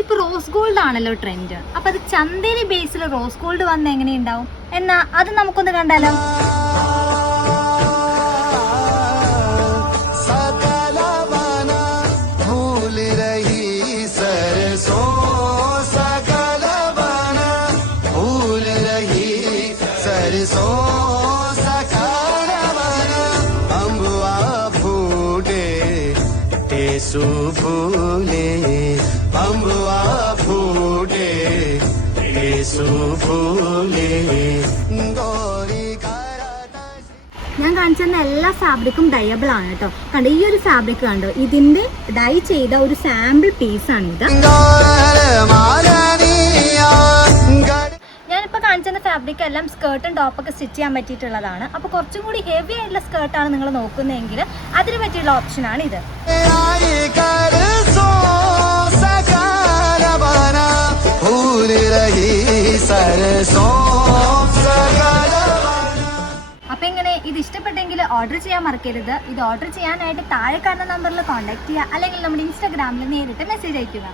ഇപ്പൊ rose gold ആണല്ലോ trend. അപ്പൊ അത് ചന്ദേരി ബേസിൽ റോസ് ഗോൾഡ് വന്ന് എങ്ങനെയുണ്ടാവും എന്നാ അത് നമുക്കൊന്ന് കണ്ടാലോ. ഞാൻ കാണിച്ചെന്ന എല്ലാ ഫാബ്രിക്കും ഡയബിൾ ആണ് കേട്ടോ. കണ്ടോ, ഈ ഒരു ഫാബ്രിക് കണ്ടോ, ഇതിന്റെ ഡൈ ചെയ്ത ഒരു സാമ്പിൾ പീസ് ആണ് ഇത്. ഞാനിപ്പോൾ കാണിച്ചെന്ന ഫാബ്രിക് എല്ലാം സ്കേർട്ടും ടോപ്പൊക്കെ സ്റ്റിച്ച് ചെയ്യാൻ പറ്റിയിട്ടുള്ളതാണ്. അപ്പോൾ കുറച്ചും കൂടി ഹെവി ആയിട്ടുള്ള സ്കേർട്ടാണ് നിങ്ങൾ നോക്കുന്നതെങ്കിൽ അതിന് പറ്റിയുള്ള ഓപ്ഷനാണ് ഇത്. അപ്പോൾ ഇങ്ങനെ ഇത് ഇഷ്ടപ്പെട്ടെങ്കിൽ ഓർഡർ ചെയ്യാൻ മറക്കരുത്. ഇത് ഓർഡർ ചെയ്യാനായിട്ട് താഴെ കാണുന്ന നമ്പറിൽ കോൺടാക്ട് ചെയ്യുക, അല്ലെങ്കിൽ നമ്മുടെ ഇൻസ്റ്റാഗ്രാമിൽ നേരിട്ട് മെസ്സേജ് അയയ്ക്കുക.